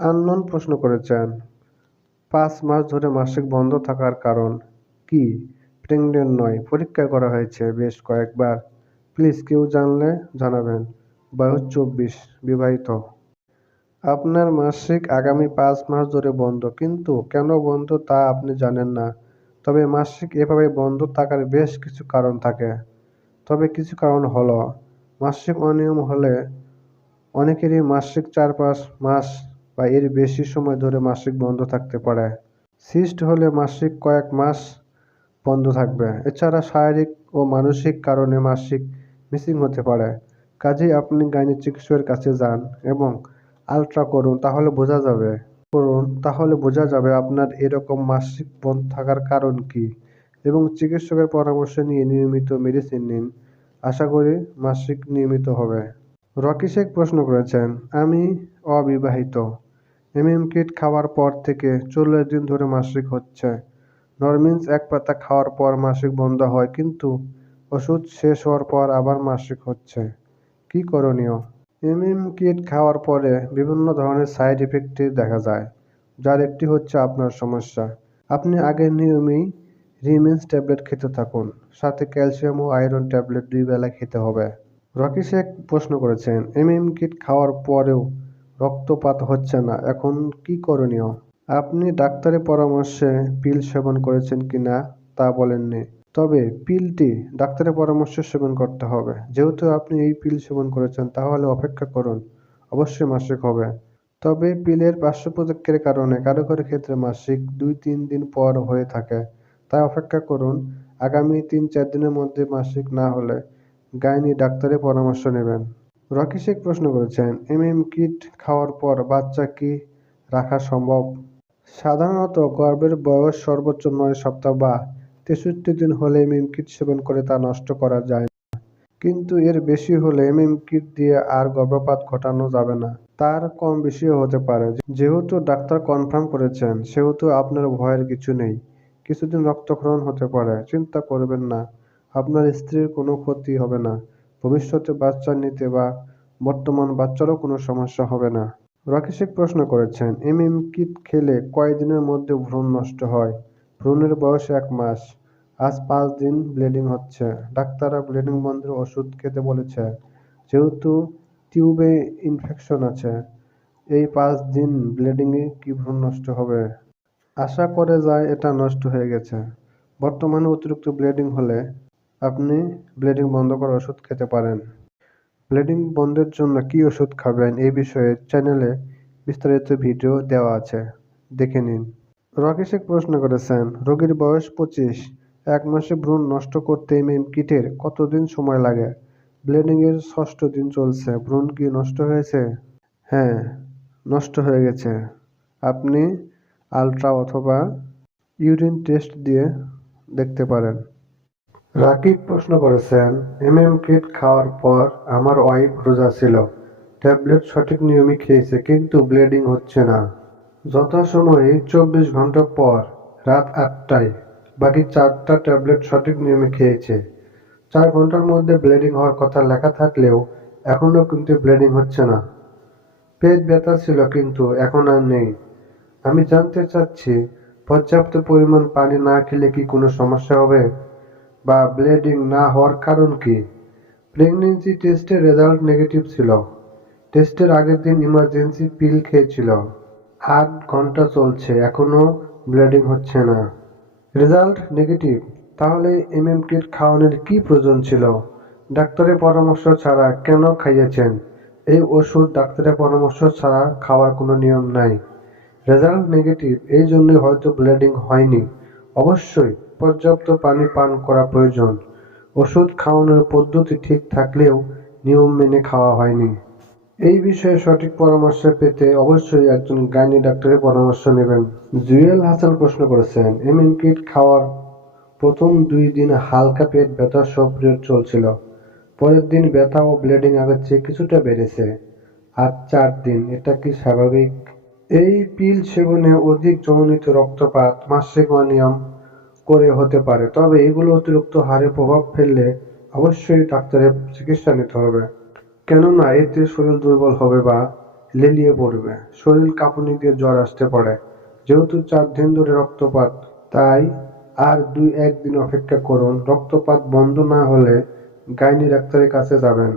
Unknown প্রশ্ন করেছেন, পাঁচ মাস ধরে মাসিক বন্ধ থাকার কারণ কি? প্রেগনেন্ট নয়, পরীক্ষা করা হয়েছে বেশ কয়েকবার। প্লিজ কেউ জানলে জানাবেন। বয়স চব্বিশ, বিবাহিত। আপনার মাসিক আগামী পাঁচ মাস ধরে বন্ধ, কিন্তু কেন বন্ধ তা আপনি জানেন না। তবে মাসিক এভাবে বন্ধ থাকার বেশ কিছু কারণ থাকে। তবে কিছু কারণ হলো, মাসিক অনিয়ম হলে অনেকেরই মাসিক চার পাঁচ মাস বা এর বেশি সময় ধরে মাসিক বন্ধ থাকতে পারে। সিস্ট হলে মাসিক কয়েক মাস বন্ধ থাকবে। এছাড়া শারীরিক ও মানসিক কারণে মাসিক মিসিং হতে পারে। কাজেই আপনি গাইনি চিকিৎসকের কাছে যান এবং আলট্রা করুন, তাহলে বোঝা যাবে। করুন, তাহলে বোঝা যাবে আপনার এরকম মাসিক বন্ধ থাকার কারণ কি। এবং চিকিৎসকের পরামর্শ নিয়ে নিয়মিত মেডিসিন নিন। আশা করি মাসিক নিয়মিত হবে। রকি শেখ প্রশ্ন করেছেন, আমি অবিবাহিত। এমএম কিট খাওয়ার পর থেকে চল্লিশ দিন ধরে মাসিক হচ্ছে। নরমিন্স এক পাতা খাওয়ার পর মাসিক বন্ধ হয়, কিন্তু ওষুধ শেষ হওয়ার পর আবার মাসিক হচ্ছে। কি করণীয়? এমএম কিট খাওয়ার পরে বিভিন্ন ধরনের সাইড ইফেক্ট দেখা যায়, যার একটি হচ্ছে আপনার সমস্যা। আপনি আগে নিয়মেই রিমিন্স ট্যাবলেট খেতে থাকুন, সাথে ক্যালসিয়াম ও আয়রন ট্যাবলেট দুই বেলা খেতে হবে। রকি শেখ প্রশ্ন করেছেন এমএম কিট খাওয়ার পরেও রক্তপাত হচ্ছে না। এখন কি করণীয়? আপনি ডাক্তারের পরামর্শে পিল সেবন করেছেন কিনা তা বলেননি। তবে পিলটি ডাক্তারের পরামর্শ সেবন করতে হবে। যেহেতু আপনি এই পিল সেবন করেছেন, তাহলে অপেক্ষা করুন। অবশ্যই মাসিক হবে। তবে পিলের পার্শ্ব প্রতিক্রিয়ার কারণে কারও কারও ক্ষেত্রে মাসিক দুই তিন দিন পর হয়ে থাকে। তাই অপেক্ষা করুন। আগামী তিন চার দিনের মধ্যে মাসিক না হলে গাইনি ডাক্তারের পরামর্শ নেবেন। রকি শেখ প্রশ্ন করেছেন, এমএম কিট খাওয়ার পর বাচ্চা কি রাখা সম্ভব? সাধারণত গর্ভের বয়স সর্বোচ্চ নয় সপ্তাহ বা তেষট্টি দিন হলে এমএম কিট সেবন করে তা নষ্ট করা যায় না। কিন্তু এর বেশি হলে এমএম কিট দিয়ে আর গর্ভপাত ঘটানো যাবে না। তার কম বেশিও হতে পারে। যেহেতু ডাক্তার কনফার্ম করেছেন, সেহেতু আপনার ভয়ের কিছু নেই। কিছুদিন রক্তক্ষরণ হতে পারে, চিন্তা করবেন না। আপনার স্ত্রীর কোনো ক্ষতি হবে না। ভবিষ্যতে বাচ্চা নিতে বা বর্তমান বাচ্চারও কোনো সমস্যা হবে না। রকি প্রশ্ন করেছেন এম এম কিট খেলে কয়দিনের মধ্যে ভ্রূণ নষ্ট হয়? ভ্রূণের বয়স এক মাস। আজ পাঁচ দিন ব্লিডিং হচ্ছে। ডাক্তাররা ব্লিডিং বন্ধের ওষুধ খেতে বলেছে, যেহেতু টিউবে ইনফেকশন আছে, এই পাঁচ দিন ব্লিডিংয়ে কি ভ্রূণ নষ্ট হবে? আশা করে যায় এটা নষ্ট হয়ে গেছে। বর্তমানে অতিরিক্ত ব্লিডিং হলে আপনি ব্লিডিং বন্ধ করার ওষুধ খেতে পারেন। ব্লিডিং বন্ধের জন্য কী ওষুধ খাবেন এই বিষয়ে চ্যানেলে বিস্তারিত ভিডিও দেওয়া আছে। দেখে নিন। রকি শেখ প্রশ্ন করেছেন, রোগীর বয়স পঁচিশ, এক মাসে ভ্রূণ নষ্ট করতে এমএম কিটের কতদিন সময় লাগে? ব্লিডিংয়ের ষষ্ঠ দিন চলছে, ভ্রূণ কি নষ্ট হয়েছে? হ্যাঁ নষ্ট হয়ে গেছে। আপনি আলট্রা অথবা ইউরিন টেস্ট দিয়ে দেখতে পারেন। রাকিব প্রশ্ন করেছেন, এমএম কিট খাওয়ার পর আমার ওয়াইফ রোজা ছিল। ট্যাবলেট সঠিক নিয়মে খেয়েছে, কিন্তু ব্লিডিং হচ্ছে না। যথাসময়ে চব্বিশ ঘণ্টা পর রাত আটটায়, বাকি চারটা ট্যাবলেট সঠিক নিয়মে খেয়েছে। চার ঘণ্টার মধ্যে ব্লিডিং হওয়ার কথা লেখা থাকলেও এখনও কিন্তু ব্লিডিং হচ্ছে না। পেট ব্যথা ছিল, কিন্তু এখন আর নেই। আমি জানতে চাচ্ছি, পর্যাপ্ত পরিমাণ পানি না খেলে কি কোনো সমস্যা হবে? বা ব্লিডিং না হওয়ার কারণ কি? প্রেগনেন্সি টেস্টের রেজাল্ট নেগেটিভ ছিল। টেস্টের আগের দিন ইমার্জেন্সি পিল খেয়েছিল। আট ঘণ্টা চলছে এখনও ব্লিডিং হচ্ছে না। রেজাল্ট নেগেটিভ তাহলে এমএম কিট খাওয়ানোর কি প্রয়োজন ছিল? ডাক্তারের পরামর্শ ছাড়া কেন খাইয়েছেন? এই ওষুধ ডাক্তারের পরামর্শ ছাড়া খাওয়ার কোনো নিয়ম নাই। রেজাল্ট নেগেটিভ এই জন্যই হয়তো ব্লিডিং হয়নি। অবশ্যই পর্যাপ্ত পানি পান করা প্রয়োজন। ওষুধ খাওয়ানোর পদ্ধতি ঠিক থাকলেও নিয়ম মেনে খাওয়া হয়নি। এই বিষয়ে সঠিক পরামর্শ পেতে অবশ্যই একজন গাইনি ডাক্তারের পরামর্শ নেবেন। জুয়েল হাসান প্রশ্ন করেছেন, এমএম কিট খাওয়ার প্রথম দুই দিন হালকা পেট ব্যথা সব পিরিয়ড চলছিল। পরের দিন ব্যথা ও ব্লিডিং আগের চেয়ে কিছুটা বেড়েছে। আর চার দিন, এটা কি স্বাভাবিক? এই পিল সেবনে অধিক জনিত রক্তপাত, মাসিক অনিয়ম করে হতে পারে। তবে এগুলো অতিরিক্ত হারে প্রভাব ফেললে অবশ্যই ডাক্তারের চিকিৎসা নিতে হবে। কেননা এতে শরীর দুর্বল হবে বা লেলিয়ে পড়বে। শরীর কাঁপুনি দিয়ে জ্বর আসতে পারে। যেহেতু চার দিন ধরে রক্তপাত, তাই আর দুই একদিন অপেক্ষা করুন। রক্তপাত বন্ধ না হলে গাইনি ডাক্তারের কাছে যাবেন।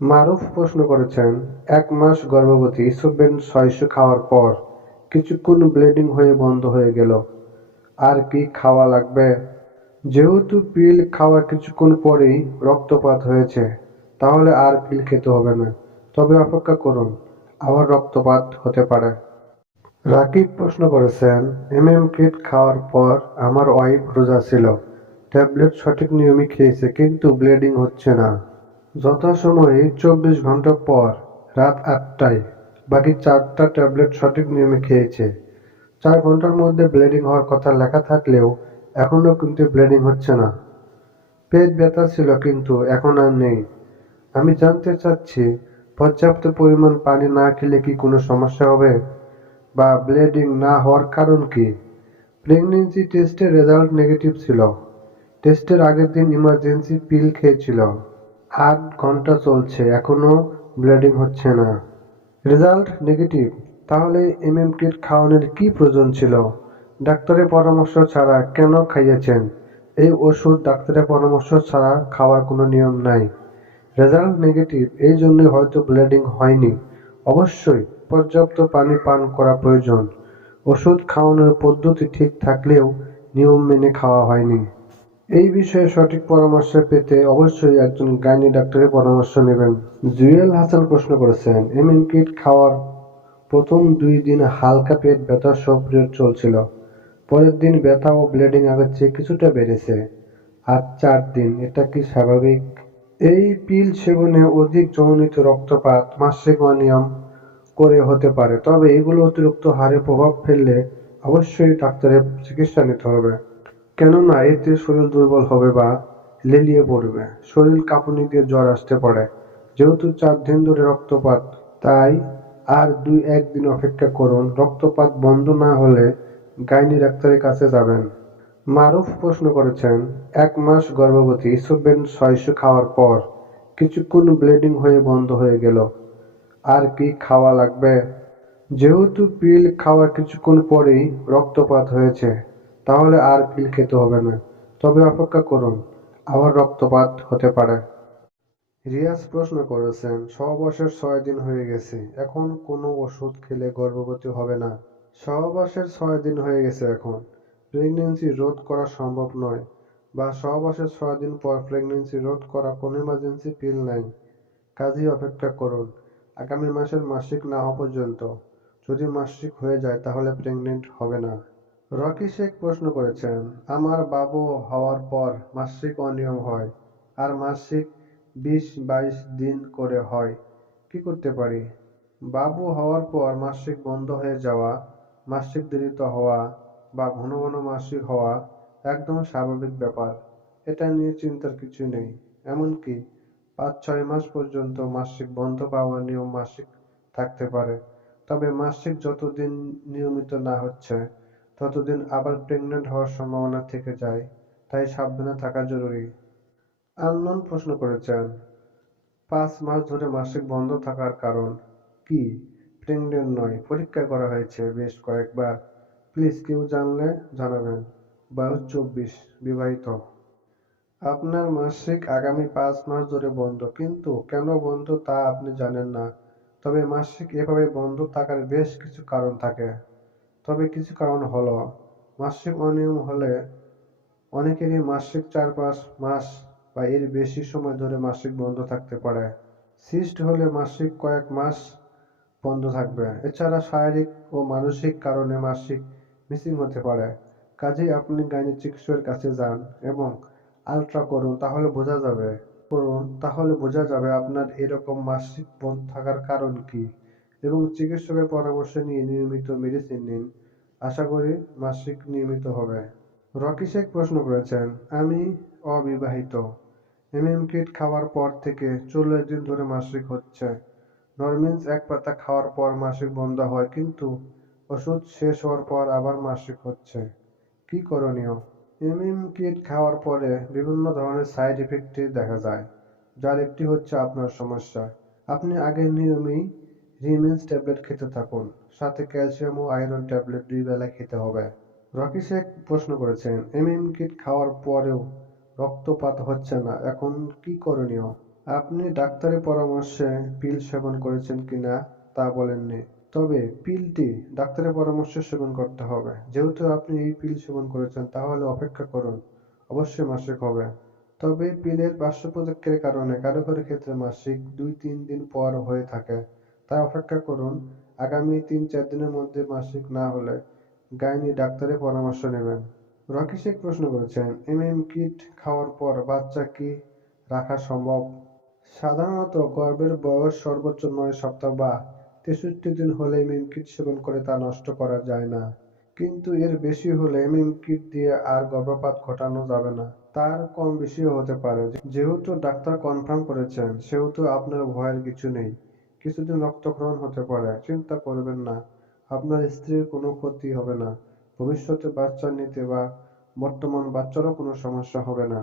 মারুফ প্রশ্ন করেছেন, এক মাস গর্ভবতী ইসবেন ছয়শো খাওয়ার পর কিছুক্ষণ ব্লিডিং হয়ে বন্ধ হয়ে গেল। আর কি খাওয়া লাগবে? যেহেতু পিল খাওয়ার কিছুক্ষণ পরেই রক্তপাত হয়েছে, তাহলে আর পিল খেতে হবে না। তবে অপেক্ষা করুন, আবার রক্তপাত হতে পারে। রাকিব প্রশ্ন করেছেন, এমএম কিট খাওয়ার পর আমার ওয়াইফ রোজা ছিল। ট্যাবলেট সঠিক নিয়মে খেয়েছে, কিন্তু ব্লিডিং হচ্ছে না। যথাসময়ে চব্বিশ ঘণ্টা পর রাত আটটায়, বাকি চারটা ট্যাবলেট সঠিক নিয়মে খেয়েছে। চার ঘণ্টার মধ্যে ব্লিডিং হওয়ার কথা লেখা থাকলেও এখনও কিন্তু ব্লিডিং হচ্ছে না। পেট ব্যথা ছিল কিন্তু এখন আর নেই। আমি জানতে চাচ্ছি, পর্যাপ্ত পরিমাণ পানি না খেলে কি কোনো সমস্যা হবে? বা ব্লিডিং না হওয়ার কারণ কি? প্রেগনেন্সি টেস্টের রেজাল্ট নেগেটিভ ছিল। টেস্টের আগের দিন ইমার্জেন্সি পিল খেয়েছিল। আট ঘণ্টা চলছে এখনও ব্লিডিং হচ্ছে না। Result negative. তাহলে এমএম কিট খাওয়ানোর কি প্রয়োজন ছিল? ডাক্তারের পরামর্শ ছাড়া কেন খাইয়েছেন? এই ওষুধ ডাক্তারের পরামর্শ ছাড়া খাওয়ার কোনো নিয়ম নাই। রেজাল্ট নেগেটিভ, এই জন্যই হয়তো ব্লিডিং হয়নি। অবশ্যই পর্যাপ্ত পানি পান করা প্রয়োজন। ওষুধ খাওয়ানোর পদ্ধতি ঠিক থাকলেও নিয়ম মেনে খাওয়া হয়নি। এই বিষয়ে সঠিক পরামর্শ পেতে অবশ্যই একজন গাইনি ডাক্তারের পরামর্শ নেবেন। জুয়েল হাসান প্রশ্ন করেছেন এমএন কিট খাওয়ার প্রথম দুই দিন হালকা পেট ব্যথা সব পিরিয়ড চলছিল। পরের দিন ব্যথা ও ব্লিডিং আগের চেয়ে কিছুটা বেড়েছে। আর চার দিন, এটা কি স্বাভাবিক? এই পিল সেবনে অধিক জননিত রক্তপাত, মাসিক অনিয়ম করে হতে পারে, তবে এগুলো অতিরিক্ত হারে প্রভাব ফেললে অবশ্যই ডাক্তারের চিকিৎসা নিতে হবে। কেননা এতে শরীর দুর্বল হবে বা লেলিয়ে পড়বে। শরীর কাঁপুনি দিয়ে জ্বর আসতে পারে। যেহেতু চার দিন ধরে রক্তপাত, তাই আর দুই একদিন অপেক্ষা করুন, রক্তপাত বন্ধ না হলে গাইনি ডাক্তারের কাছে যাবেন। মারুফ প্রশ্ন করেছেন, এক মাস গর্ভবতী ইসবেন ছয়শো খাওয়ার পর কিছুক্ষণ ব্লিডিং হয়ে বন্ধ হয়ে গেল। আর কি খাওয়া লাগবে? যেহেতু পিল খাওয়ার কিছুক্ষণ পরেই রক্তপাত হয়েছে, তাহলে আর পিল খেতে হবে না। তবে অপেক্ষা করুন, আবার রক্তপাত হতে পারে। রিয়াজ প্রশ্ন করেছেন, সহবাসের ছয় দিন হয়ে গেছে, এখন কোনো ওষুধ খেলে গর্ভবতী হবে না। সহবাসের ছয় দিন হয়ে গেছে এখন প্রেগনেন্সি রোধ করা সম্ভব নয় বা সহবাসের ছয় দিন পর প্রেগনেন্সি রোধ করা কোনো ইমার্জেন্সি পিল নাই। কাজেই অপেক্ষা করুন, আগামী মাসের মাসিক না হওয়া পর্যন্ত। যদি মাসিক হয়ে যায় তাহলে প্রেগনেন্ট হবে না। রকি শেখ প্রশ্ন করেছেন, আমার বাবু হওয়ার পর মাসিক অনিয়ম হয়, আর মাসিক বিশ বাইশ দিন করে হয়। কি করতে পারি? বাবু হওয়ার পর মাসিক বন্ধ হয়ে যাওয়া, মাসিক দেরিত হওয়া বা ঘন ঘন মাসিক হওয়া একদম স্বাভাবিক ব্যাপার। এটা নিয়ে চিন্তার কিছু নেই। এমনকি পাঁচ ছয় মাস পর্যন্ত মাসিক বন্ধ পাওয়ার নিয়ম মাসিক থাকতে পারে। তবে মাসিক যতদিন নিয়মিত না হচ্ছে, ততদিন আবার প্রেগনেন্ট হওয়ার সম্ভাবনা থেকে যায়। তাই সাবধানে থাকা জরুরি। আননোন প্রশ্ন করেছেন, পাঁচ মাস ধরে মাসিক বন্ধ থাকার কারণ কি? প্রেগনেন্ট নয়, পরীক্ষা করা হয়েছে বেশ কয়েকবার। প্লিজ কেউ জানলে জানাবেন। বয়স চব্বিশ, বিবাহিত। আপনার মাসিক আগামী পাঁচ মাস ধরে বন্ধ, কিন্তু কেন বন্ধ তা আপনি জানেন না। তবে মাসিক এভাবে বন্ধ থাকার বেশ কিছু কারণ থাকে। তবে কিছু কারণ হলো, মাসিক অনিয়ম হলে অনেকেরই মাসিক চার পাঁচ মাস বা এর বেশি সময় ধরে মাসিক বন্ধ থাকতে পারে। সিস্ট হলে মাসিক কয়েক মাস বন্ধ থাকবে। এছাড়া শারীরিক ও মানসিক কারণে মাসিক মিসিং হতে পারে। কাজেই আপনি গাইনি চিকিৎসকের কাছে যান এবং আলট্রা করুন, তাহলে বোঝা যাবে। করুন, তাহলে বোঝা যাবে আপনার এরকম মাসিক বন্ধ থাকার কারণ কি। এবং চিকিৎসকের পরামর্শ নিয়ে নিয়মিত মেডিসিন নিন। আশা করি মাসিক নিয়মিত হবে। রকি শেখ প্রশ্ন করেছেন, আমি অবিবাহিত। এমএম কিট খাওয়ার পর থেকে চল্লিশ দিন ধরে মাসিক হচ্ছে। নরমিন্স এক পাতা খাওয়ার পর মাসিক বন্ধ হয়, কিন্তু ওষুধ শেষ হওয়ার পর আবার মাসিক হচ্ছে। কি করণীয়? এমএম কিট খাওয়ার পরে বিভিন্ন ধরনের সাইড ইফেক্ট দেখা যায়, যার একটি হচ্ছে আপনার সমস্যা। আপনি আগের নিয়মেই রিমেন্স ট্যাবলেট খেতে থাকুন, সাথে ক্যালসিয়াম ও আয়রন ট্যাবলেট দুই বেলা খেতে হবে। রকি শেখ প্রশ্ন করেছেন এমএম কিট খাওয়ার পরেও রক্তপাত হচ্ছে না। এখন কি করণীয়? আপনি ডাক্তারের পরামর্শে পিল সেবন করেছেন কিনা তা বলেননি। তবে পিলটি ডাক্তারের পরামর্শে সেবন করতে হবে। যেহেতু আপনি এই পিল সেবন করেছেন, তাহলে অপেক্ষা করুন। অবশ্যই মাসিক হবে। তবে পিলের পার্শ্ব প্রতিক্রিয়ার কারণে কারও কারও ক্ষেত্রে মাসিক দুই তিন দিন পর হয়ে থাকে। তাই অপেক্ষা করুন। আগামী তিন চার দিনের মধ্যে মাসিক না হলে গাইনি ডাক্তারের পরামর্শ নেবেন। রকি শেখ প্রশ্ন করেছেন, এমএম কিট খাওয়ার পর বাচ্চা কি রাখা সম্ভব? সাধারণত গর্ভের বয়স সর্বোচ্চ নয় সপ্তাহ বা তেষট্টি দিন হলে এমএম কিট সেবন করে তা নষ্ট করা যায় না। কিন্তু এর বেশি হলে এমএম কিট দিয়ে আর গর্ভপাত ঘটানো যাবে না। তার কম বেশিও হতে পারে। যেহেতু ডাক্তার কনফার্ম করেছেন, সেহেতু আপনার ভয়ের কিছু নেই। কিছুদিন রক্তক্ষরণ হতে পারে, চিন্তা করবেন না। আপনার স্ত্রীর কোনো ক্ষতি হবে না। ভবিষ্যতে বাচ্চা নিতে বা বর্তমান বাচ্চারও কোনো সমস্যা হবে না।